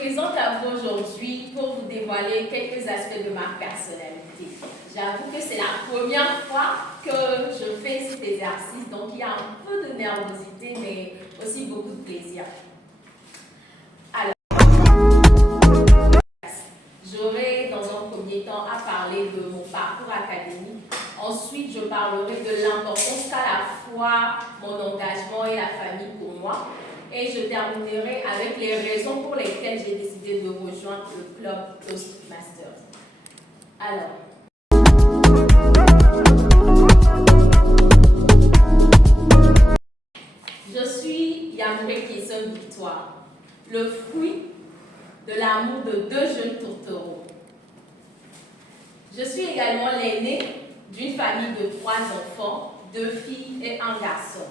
présente à vous aujourd'hui pour vous dévoiler quelques aspects de ma personnalité. J'avoue que c'est la première fois que je fais cet exercice, donc il y a un peu de nervosité, mais aussi beaucoup de plaisir. Alors, j'aurai dans un premier temps à parler de mon parcours académique. Ensuite, je parlerai de l'importance qu'a la foi, mon engagement et la famille pour moi. Et je terminerai avec les raisons pour lesquelles j'ai décidé de rejoindre le club Toastmasters. Alors, je suis Yamouré Kiesson Victoire, le fruit de l'amour de deux jeunes tourtereaux. Je suis également l'aînée d'une famille de 3 enfants, 2 filles et 1 garçon.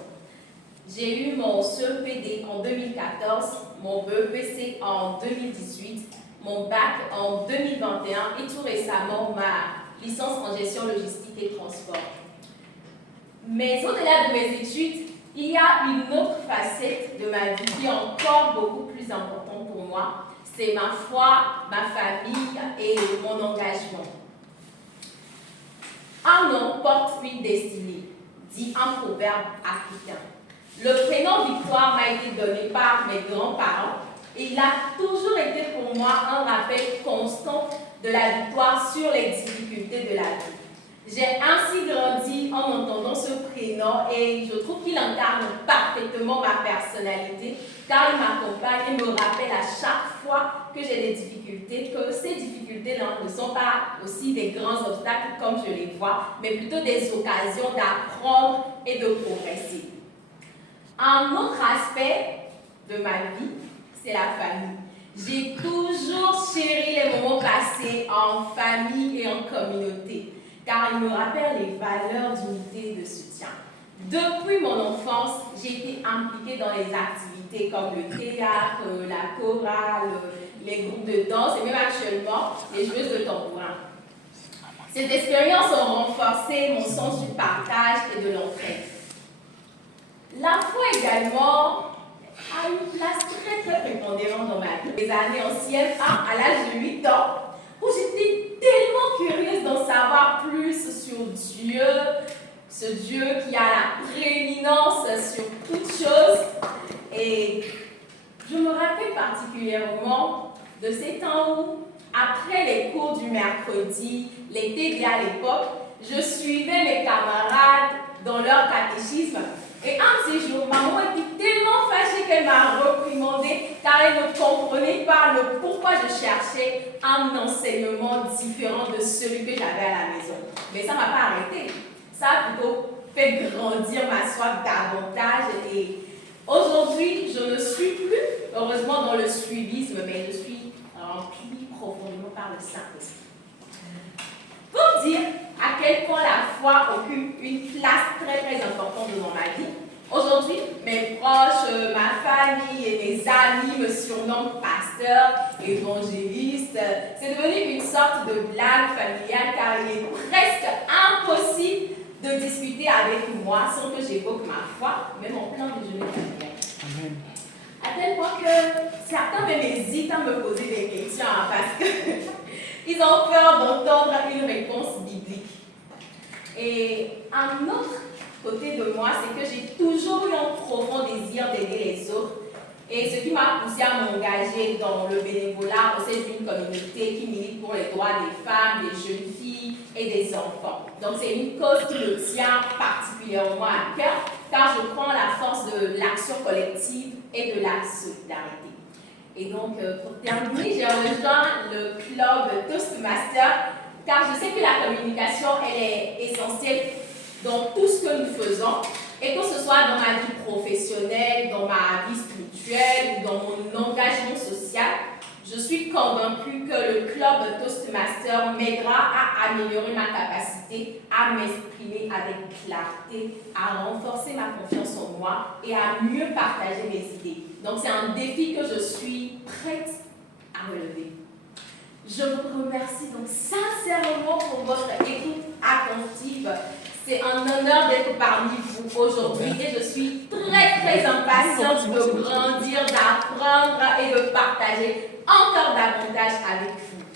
J'ai eu mon CEPD en 2014, mon BEPC en 2018, mon bac en 2021 et tout récemment ma licence en gestion logistique et transport. Mais au-delà de mes études, il y a une autre facette de ma vie qui est encore beaucoup plus importante pour moi. C'est ma foi, ma famille et mon engagement. Un homme porte une destinée, dit un proverbe africain. Le prénom Victoire m'a été donné par mes grands-parents et il a toujours été pour moi un rappel constant de la victoire sur les difficultés de la vie. J'ai ainsi grandi en entendant ce prénom et je trouve qu'il incarne parfaitement ma personnalité car il m'accompagne et me rappelle à chaque fois que j'ai des difficultés, que ces difficultés-là ne sont pas aussi des grands obstacles comme je les vois, mais plutôt des occasions d'apprendre et de progresser. Un autre aspect de ma vie, c'est la famille. J'ai toujours chéri les moments passés en famille et en communauté, car ils me rappellent les valeurs d'unité et de soutien. Depuis mon enfance, j'ai été impliquée dans les activités comme le théâtre, la chorale, les groupes de danse et même actuellement les joueuses de tambourin. Ces expériences ont renforcé mon sens du partage et de l'entraide. La foi également a une place très prépondérante dans ma vie. Les années anciennes, à l'âge de 8 ans, où j'étais tellement curieuse d'en savoir plus sur Dieu, ce Dieu qui a la prééminence sur toute chose. Et je me rappelle particulièrement de ces temps où, après les cours du mercredi, les TD à l'époque, je suivais mes camarades dans leur catéchisme. Et un de ces jours, maman était tellement fâchée qu'elle m'a reprimandée car elle ne comprenait pas le pourquoi je cherchais un enseignement différent de celui que j'avais à la maison. Mais ça ne m'a pas arrêtée. Ça a plutôt fait grandir ma soif davantage. Et aujourd'hui, je ne suis plus, heureusement, dans le suivisme, mais je suis remplie profondément par le Saint-Esprit. Pour dire à quel point la foi occupe une place très importante dans ma vie, aujourd'hui, mes proches, ma famille et mes amis me surnomment pasteur, évangéliste. C'est devenu une sorte de blague familiale car il est presque impossible de discuter avec moi sans que j'évoque ma foi, même en plein déjeuner familial. Amen. À tel point que certains même hésitent à me poser des questions parce que ils ont peur d'entendre une réponse biblique. Et un autre côté de moi, c'est que j'ai toujours eu un profond désir d'aider les autres. Et ce qui m'a poussé à m'engager dans le bénévolat au sein d'une communauté qui milite pour les droits des femmes, des jeunes filles et des enfants. Donc c'est une cause qui me tient particulièrement à cœur, car je prends la force de l'action collective et de la solidarité. Et donc, pour terminer, j'ai rejoint le club Toastmasters car je sais que la communication, elle est essentielle dans tout ce que nous faisons et que ce soit dans ma vie professionnelle, dans ma vie spirituelle ou dans mon engagement social. Je suis convaincue que le club Toastmasters m'aidera à améliorer ma capacité à m'exprimer avec clarté, à renforcer ma confiance en moi et à mieux partager mes idées. Donc, c'est un défi que je suis prête à relever. Je vous remercie donc sincèrement pour votre écoute attentive. C'est un honneur d'être parmi vous aujourd'hui et je suis très impatiente de grandir, d'apprendre et de partager encore davantage avec vous.